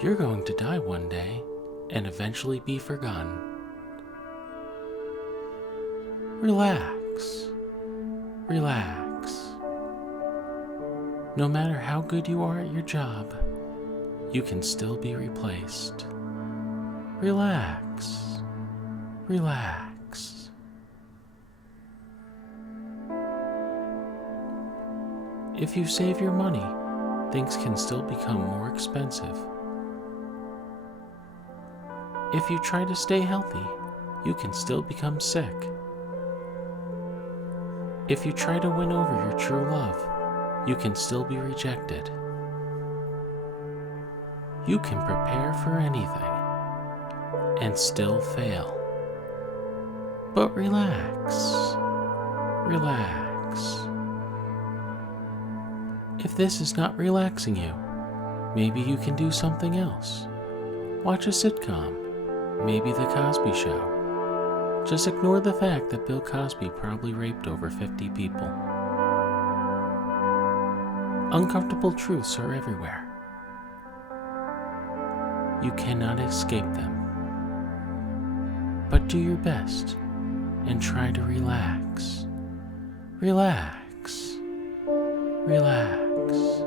You're going to die one day and eventually be forgotten. Relax. Relax. No matter how good you are at your job, you can still be replaced. Relax. Relax. If you save your money, things can still become more expensive. If you try to stay healthy, you can still become sick. If you try to win over your true love, you can still be rejected. You can prepare for anything and still fail. But relax. Relax. If this is not relaxing you, maybe you can do something else. Watch a sitcom, maybe The Cosby Show. Just ignore the fact that Bill Cosby probably raped over 50 people. Uncomfortable truths are everywhere. You cannot escape them. But do your best and try to relax. Relax. Relax.